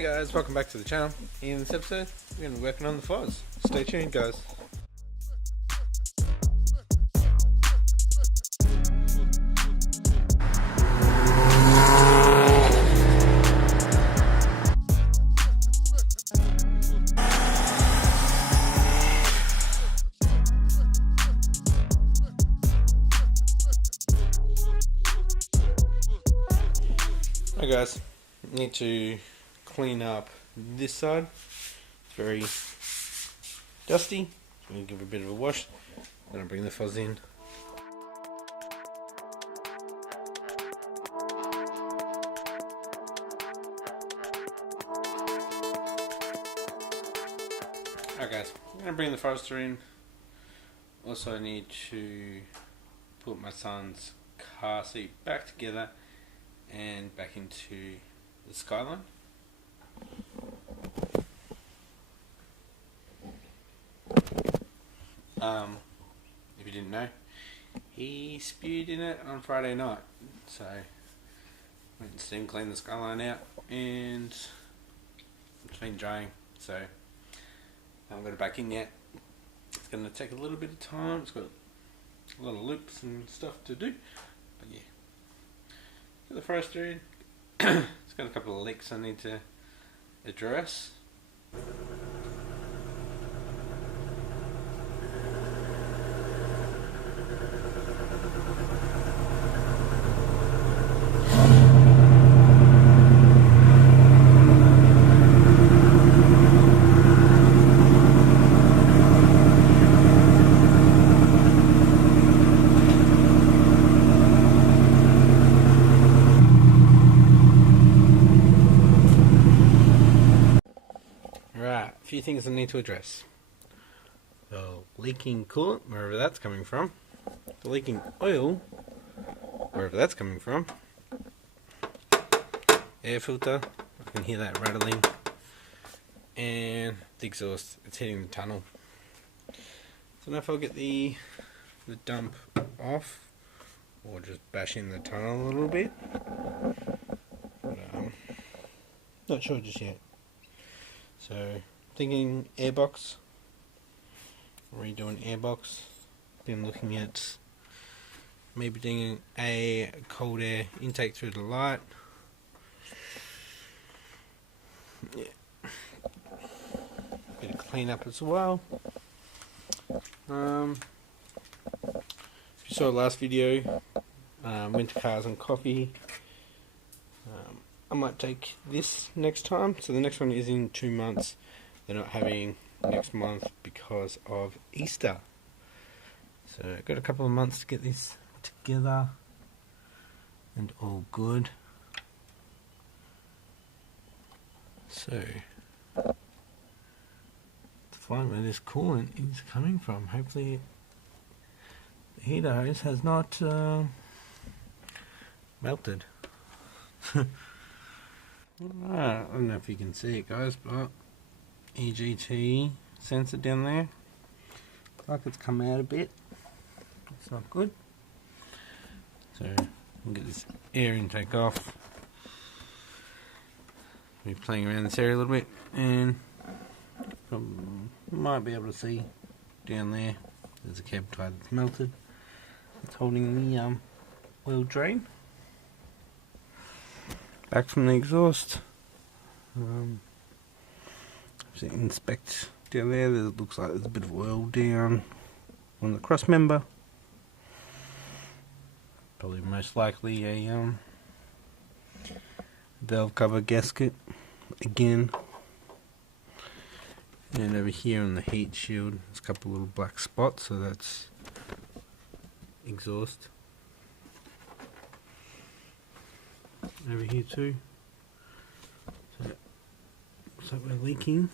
Hey guys, welcome back to the channel. In this episode, we're going to be working on the fuzz. Stay tuned guys. Hey guys, need to clean up this side. It's very dusty. I'm going to give it a bit of a wash. Then I'll bring the fuzz in. Alright guys, I'm going to bring the Forester in. Also need to put my son's car seat back together and back into the Skyline. If you didn't know, he spewed in it on Friday night, so went and steam cleaned the Skyline out, and it's been drying, so I haven't got it back in yet. It's going to take a little bit of time. It's got a lot of loops and stuff to do, but yeah. Got the Forester in. It's got a couple of leaks I need to address. Right, a few things I need to address. The leaking coolant, wherever that's coming from. The leaking oil, wherever that's coming from. Air filter, I can hear that rattling. And the exhaust, it's hitting the tunnel. So now if I'll get the dump off, or just bash in the tunnel a little bit. But, not sure just yet. So, thinking airbox, redoing airbox, been looking at maybe doing a cold air intake through the light. Yeah. Bit of clean up as well. If you saw the last video, winter cars and coffee, I might take this next time. So the next one is in 2 months. They're not having next month because of Easter. So I've got a couple of months to get this together and all good. So to find where this coolant is coming from. Hopefully the heater hose has not melted. I don't know if you can see it guys, but EGT sensor down there, looks like it's come out a bit. It's not good. So we'll get this air intake off. We're playing around this area a little bit, and might be able to see down there. There's a cab tie that's melted. It's holding the oil drain back from the exhaust. Inspect down there. It looks like there's a bit of oil down on the cross member. Probably most likely a valve cover gasket again. And over here on the heat shield, there's a couple little black spots, so that's exhaust. Over here too. So looks like we're leaking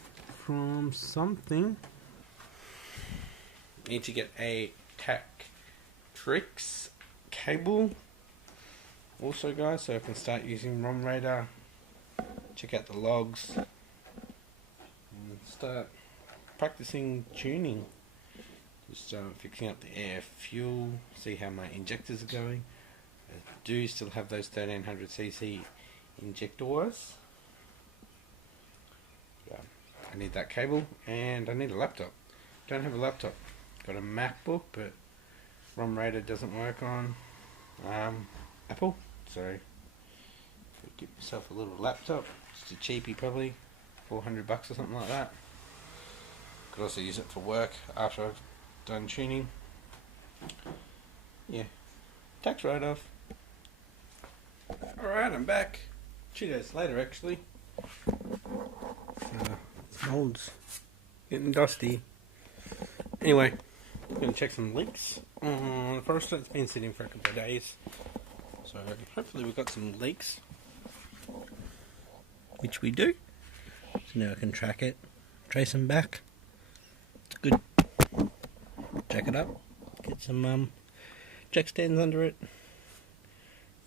from something. Need to get a Trix cable also guys, so I can start using ROM radar, check out the logs and start practicing tuning. Just fixing up the air fuel, see how my injectors are going. I do still have those 1300cc injector wires. I need that cable, and I need a laptop. Don't have a laptop. Got a MacBook, but ROM Raider doesn't work on Apple, so get yourself a little laptop. Just a cheapie, probably $400 or something like that. Could also use it for work after I've done tuning. Yeah, tax write-off. Alright, I'm back. 2 days later, actually. This mold's getting dusty. Anyway, I'm going to check some leaks. The perovskite's been sitting for a couple of days, so hopefully we've got some leaks, which we do. So now I can track it, trace them back. It's good. Jack it up, get some jack stands under it,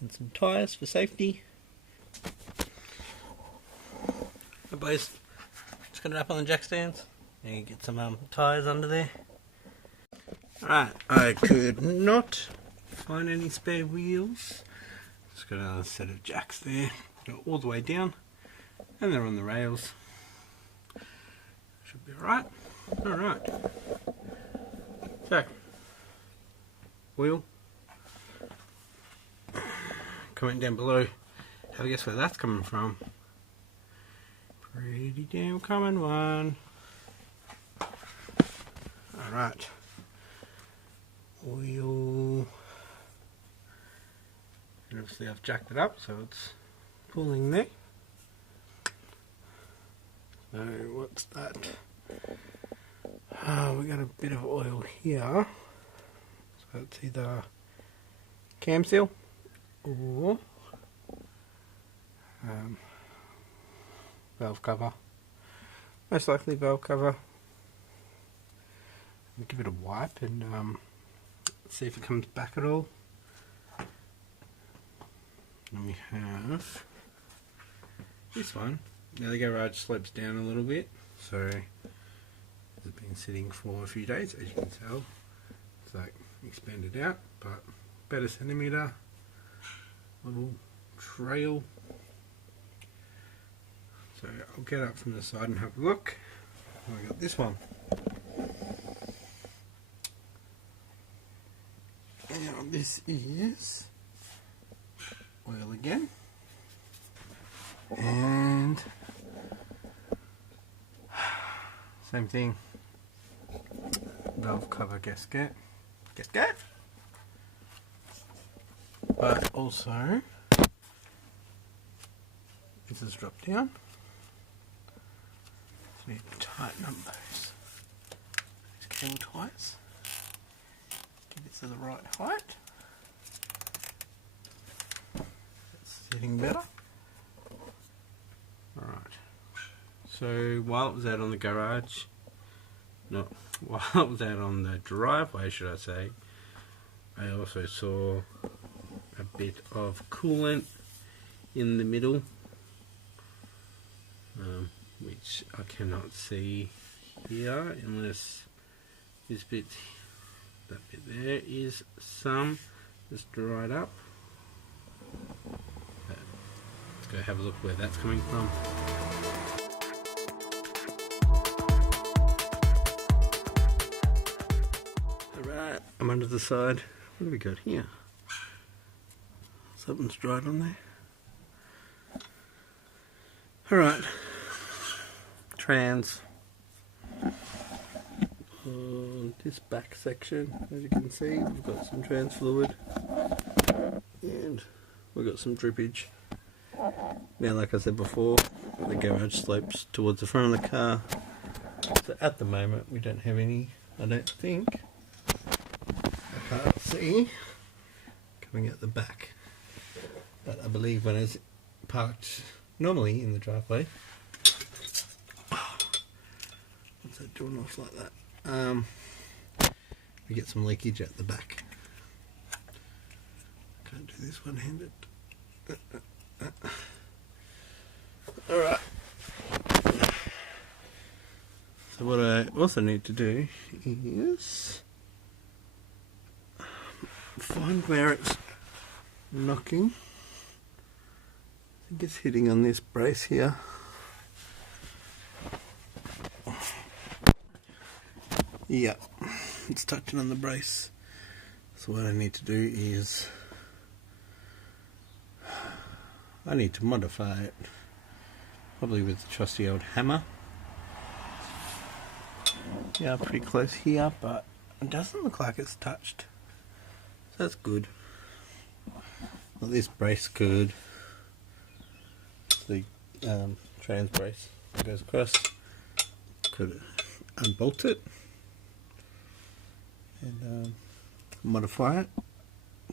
and some tyres for safety. The boys, just got it up on the jack stands. And you get some tyres under there. Alright, I could not find any spare wheels. Just got another set of jacks there. Go all the way down, and they're on the rails. Should be alright. Alright. So, wheel. Comment down below. Have a guess where that's coming from. Pretty damn common one. Alright. Wheel. And obviously I've jacked it up so it's pulling there. So what's that? We got a bit of oil here. So it's either cam seal or valve cover. Most likely valve cover. We'll give it a wipe and see if it comes back at all. And we have this one. Now the garage slopes down a little bit, so it's been sitting for a few days, as you can tell. It's like expanded out, but about a centimetre. Little trail. So I'll get up from the side and have a look. I got this one. Now this is oil again, and same thing, valve cover gasket, but also this is dropped down. So need to tighten up those cable ties. Get it to the right height. It's sitting better. Alright. So while it was out on the garage, while it was out on the driveway, should I say, I also saw a bit of coolant in the middle, which I cannot see here unless this bit, that bit there is some just dried up. Let's go have a look where that's coming from. Alright, I'm under the side. What have we got here? Something's dried on there. Alright. Trans. On this back section, as you can see, we've got some trans fluid and we've got some drippage. Now, like I said before, the garage slopes towards the front of the car, so at the moment we don't have any, I don't think. I can't see coming out the back, but I believe when it's parked normally in the driveway, what's that drawn off like that? We get some leakage at the back. Can't do this one-handed. Alright. So what I also need to do is find where it's knocking. I think it's hitting on this brace here. Yeah, it's touching on the brace. So what I need to do is I need to modify it, probably with the trusty old hammer. Yeah, pretty close here, but it doesn't look like it's touched. So that's good. Well, this brace good. The trans brace goes across. Could unbolt it and modify it.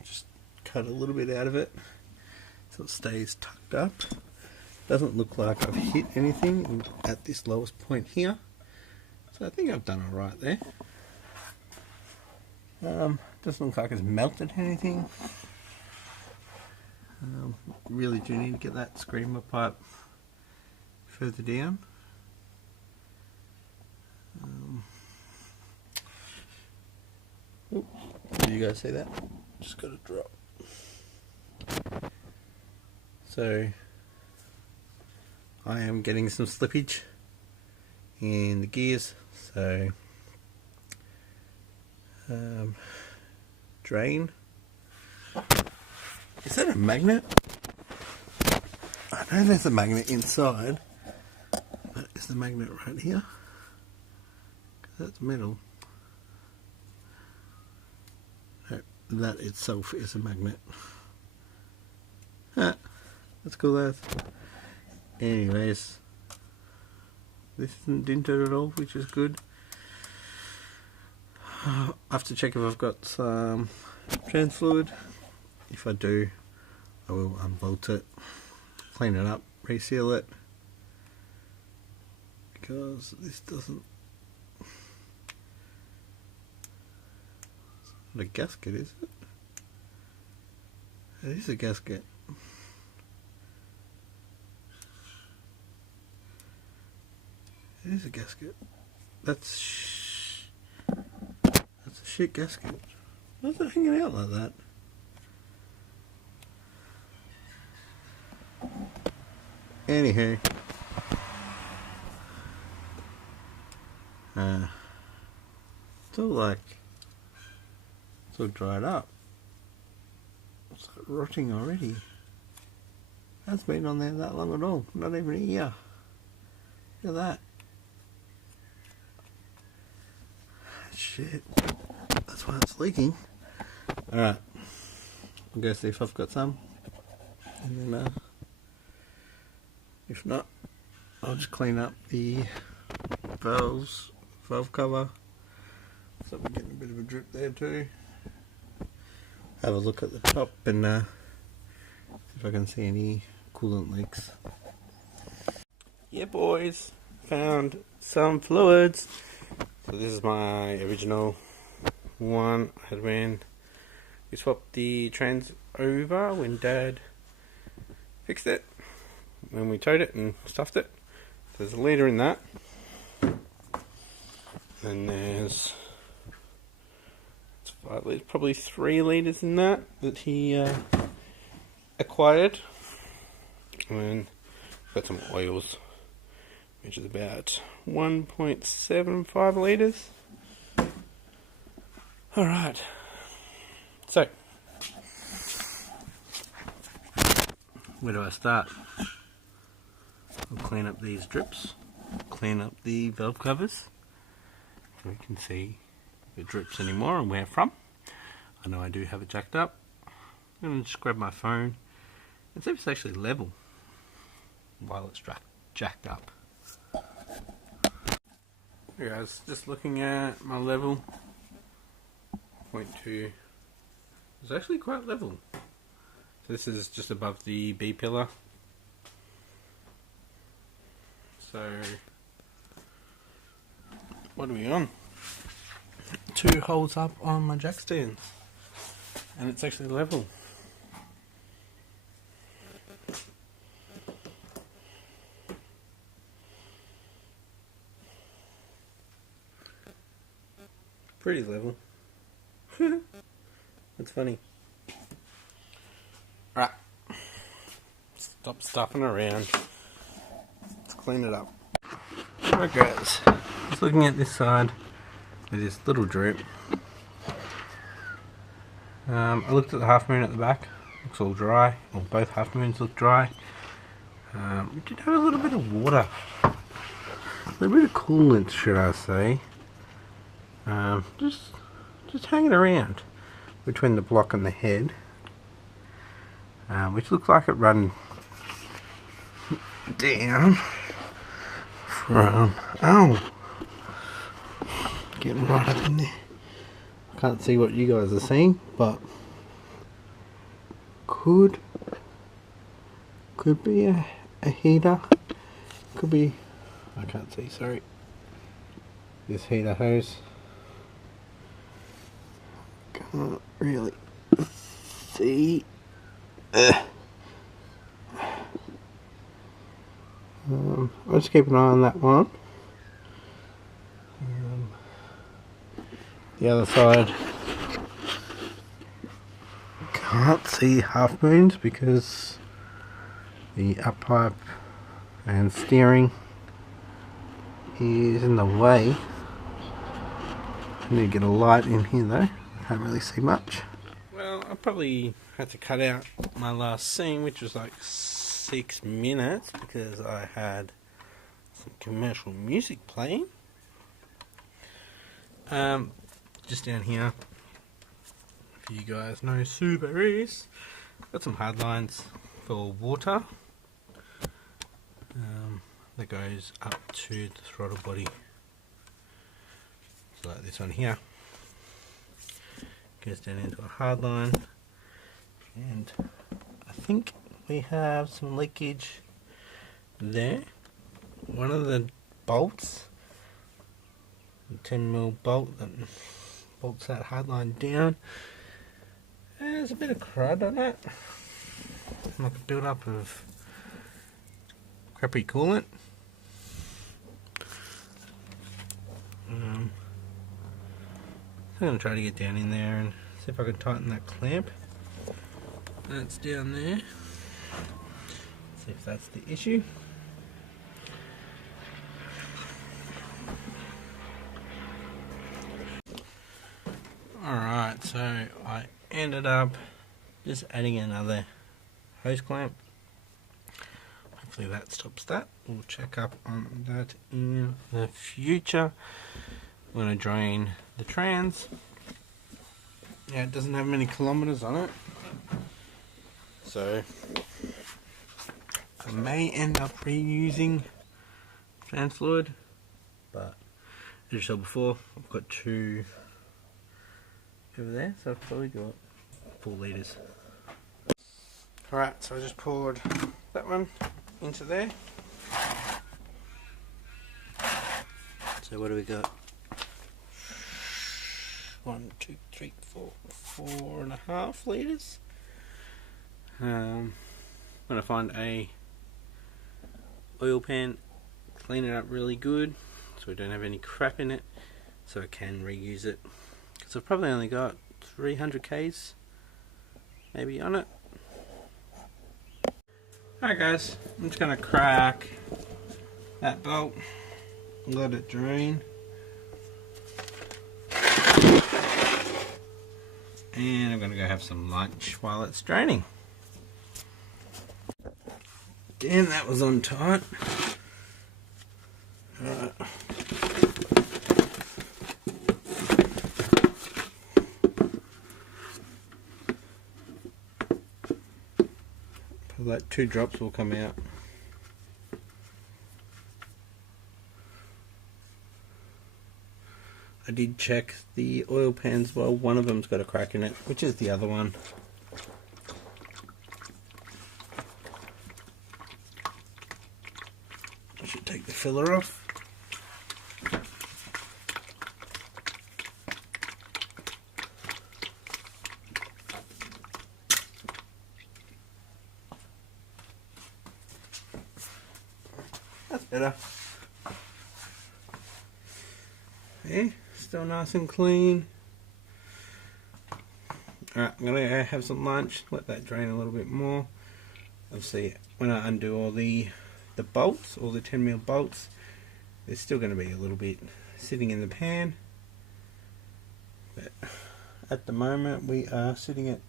Just cut a little bit out of it so it stays tucked up. Doesn't look like I've hit anything at this lowest point here, so I think I've done alright there. Doesn't look like it's melted anything. Really do need to get that screamer pipe further down. Did you guys see that? Just got to drop. So I am getting some slippage in the gears, so drain. Is that a magnet? I know there's a magnet inside, but is the magnet right here? 'Cause that's metal. No, that itself is a magnet. Ah, that's cool, lads. Anyways, this isn't dented at all, which is good. I have to check if I've got some trans fluid. If I do, I will unbolt it, clean it up, reseal it, because this doesn't. It's not a gasket, is it? It is a gasket. It is a gasket. That's a shit gasket. Why's it hanging out like that? Anywho, it's all dried up. It's like rotting already. Hasn't been on there that long at all. Not even a year. Look at that. Shit. That's why it's leaking. Alright. I'll go see if I've got some. And then, if not, I'll just clean up the valve cover. So we're getting a bit of a drip there too. Have a look at the top and see if I can see any coolant leaks. Yeah, boys, found some fluids. So this is my original one. I had when we swapped the trans over when Dad fixed it, when we towed it and stuffed it. There's a litre in that, and there's 5 litres, probably 3 litres in that he acquired, and then got some oils, which is about 1.75 litres. Alright, so where do I start? I'll clean up these drips, clean up the valve covers, so we can see if it drips anymore and where from. I know I do have it jacked up. I'm going to just grab my phone and see if it's actually level while it's jacked up. Hey guys, just looking at my level, 0.2 is actually quite level. So this is just above the B pillar. So what are we on? 2 holes up on my jack stands, and it's actually level. Pretty level. That's funny. Right. Stop stuffing around. Let's clean it up. Alright guys, just looking at this side. with this little drip. I looked at the half moon at the back, looks all dry, or both half moons look dry. We did have a little bit of water, a little bit of coolant should I say, just hanging around between the block and the head, which looks like it ran down from, getting right up in there. I can't see what you guys are seeing, but could be a heater, could be, I can't see, sorry, this heater hose, can't really see. I'll just keep an eye on that one. The other side, can't see half moons because the up pipe and steering is in the way. I need to get a light in here though, I can't really see much. Well, I probably had to cut out my last scene, which was like 6 minutes, because I had some commercial music playing. Just down here, if you guys know Subarus, got some hard lines for water that goes up to the throttle body. So like this one here goes down into a hard line, and I think we have some leakage there. One of the bolts, the 10mm bolt that bolts that hard line down, there's a bit of crud on it, like a build up of crappy coolant. I'm going to try to get down in there and see if I can tighten that clamp that's down there, see if that's the issue. Alright, so I ended up just adding another hose clamp. Hopefully that stops that. We'll check up on that in the future. I'm going to drain the trans. Yeah, it doesn't have many kilometers on it, so I may end up reusing trans fluid, but as you saw before, I've got 2 over there, so I've probably got 4 litres. Alright, so I just poured that one into there. So what do we got? 1, 2, 3, 4, 4.5 litres. I'm gonna find a oil pan, clean it up really good so we don't have any crap in it, so I can reuse it. Because I've probably only got 300 Ks maybe on it. Alright guys, I'm just gonna crack that bolt, let it drain. And I'm gonna go have some lunch while it's draining. Damn, that was on tight. Alright. Like 2 drops will come out. I did check the oil pans, well, one of them's got a crack in it, which is the other one. I should take the filler off. That's better. Okay, still nice and clean. Alright, I'm going to go have some lunch, let that drain a little bit more. Obviously, when I undo all the bolts, all the 10mm bolts, there's still going to be a little bit sitting in the pan. But at the moment we are sitting at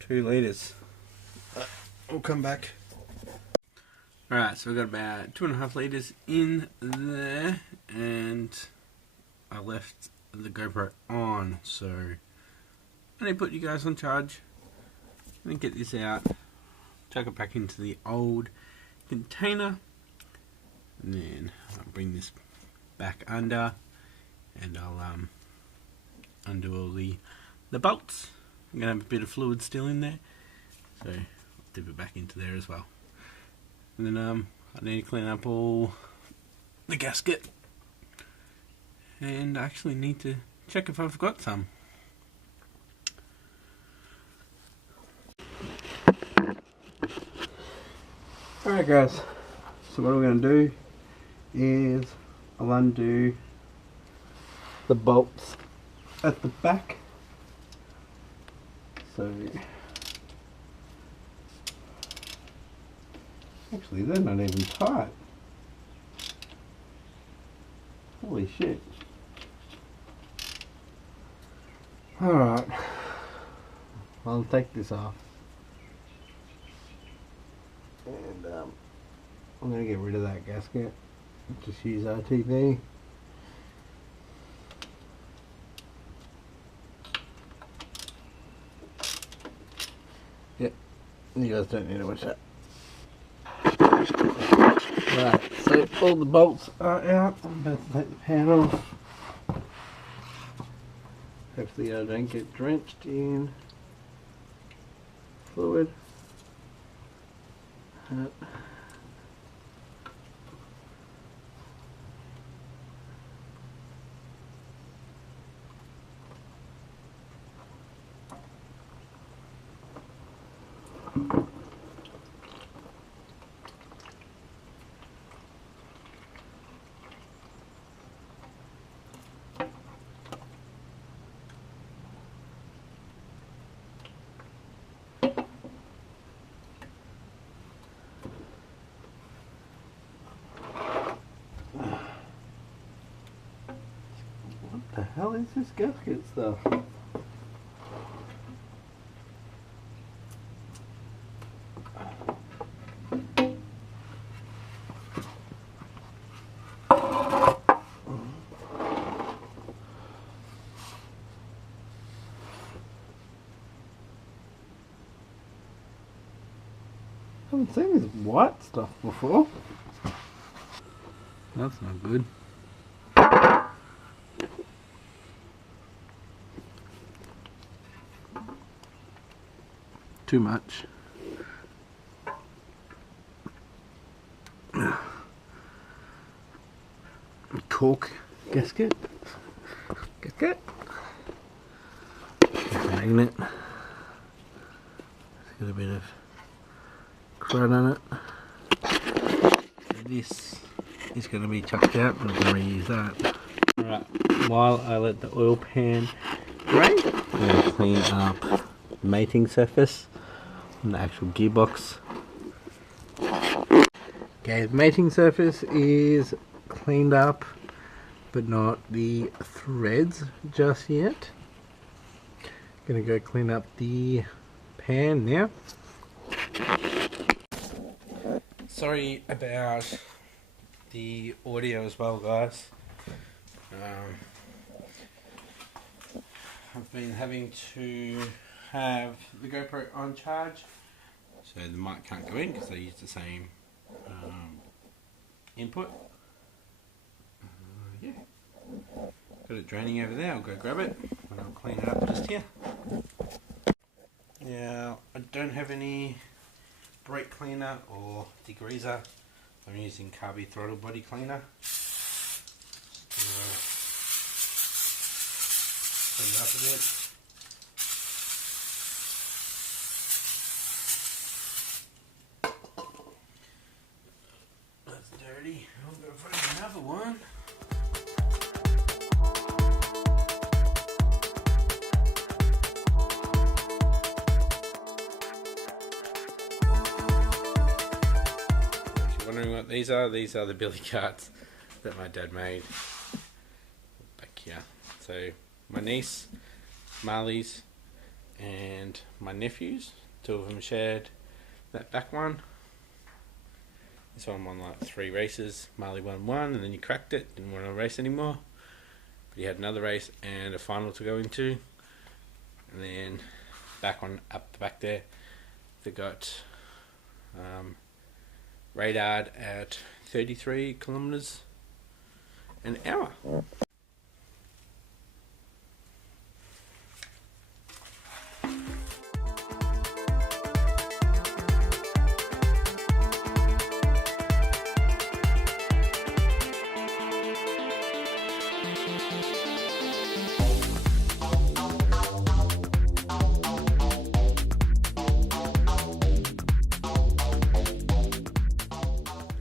2 litres. We'll come back. Alright, so we've got about 2.5 litres in there, and I left the GoPro on, so I need to put you guys on charge. Let me get this out, chuck it back into the old container, and then I'll bring this back under, and I'll undo all the bolts. I'm going to have a bit of fluid still in there, so I'll dip it back into there as well. And then I need to clean up all the gasket, and I actually need to check if I've got some. Alright guys, so what we're going to do is I'll undo the bolts at the back. So actually they're not even tight. Holy shit. Alright, I'll take this off. And I'm going to get rid of that gasket. Just use RTV. Yep, you guys don't need to watch that. Right, so all the bolts are out. I'm about to take the pan off. Hopefully I don't get drenched in fluid. What the hell is this gasket stuff? I haven't seen this white stuff before. That's not good. Too much. Cork gasket. Gasket. Magnet. It's got a bit of crud on it. This is going to be chucked out. I'm going to reuse that. Alright, while I let the oil pan drain, I'm going to clean up the mating surface on the actual gearbox. Okay, the mating surface is cleaned up, but not the threads just yet. Gonna go clean up the pan now. Sorry about the audio as well, guys. I've been having to have the GoPro on charge, so the mic can't go in because they use the same input. Yeah, got it draining over there. I'll go grab it and I'll clean it up just here. Now, I don't have any brake cleaner or degreaser. I'm using Carby throttle body cleaner. Clean it up a bit. That's dirty. I'll go find another one. Wondering what these are? These are the billy carts that my dad made back here. So my niece, Marley's, and my nephews. 2 of them shared that back one. So I'm on like 3 races. Marley won 1 and then he cracked it, didn't want to race anymore. But he had another race and a final to go into. And then back on up the back there, they got radared at 33 kilometers an hour.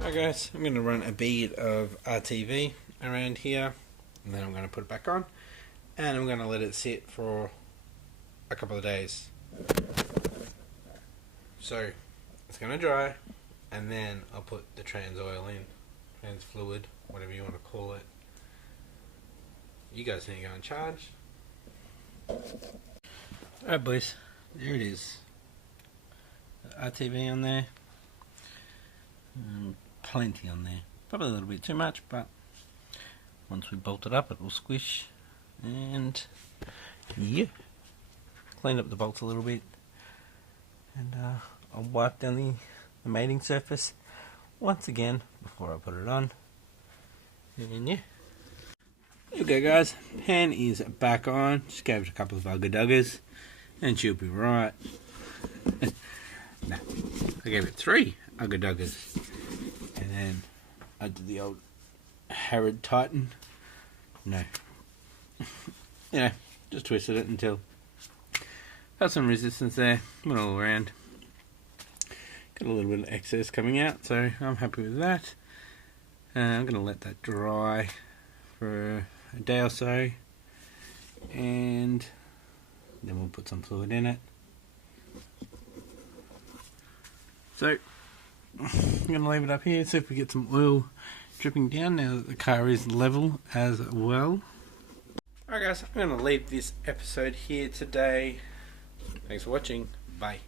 Alright guys, I'm going to run a bead of RTV around here, and then I'm going to put it back on, and I'm going to let it sit for a couple of days. So it's going to dry, and then I'll put the trans oil in, trans fluid, whatever you want to call it. You guys need to go and charge. Alright boys, there it is. RTV on there. Plenty on there. Probably a little bit too much, but once we bolt it up it will squish. And yeah, clean up the bolts a little bit, and I'll wipe down the mating surface once again before I put it on. And yeah, okay guys, pan is back on. Just gave it a couple of ugga-duggers and she'll be right. Nah, I gave it 3 ugga-duggers. And then I did the old Harrod Titan. No. Just twisted it until got some resistance there. Went all around. Got a little bit of excess coming out, so I'm happy with that. I'm going to let that dry for a day or so. And then we'll put some fluid in it. So I'm going to leave it up here, see if we get some oil dripping down now that the car is level as well. Alright guys, I'm going to leave this episode here today. Thanks for watching. Bye.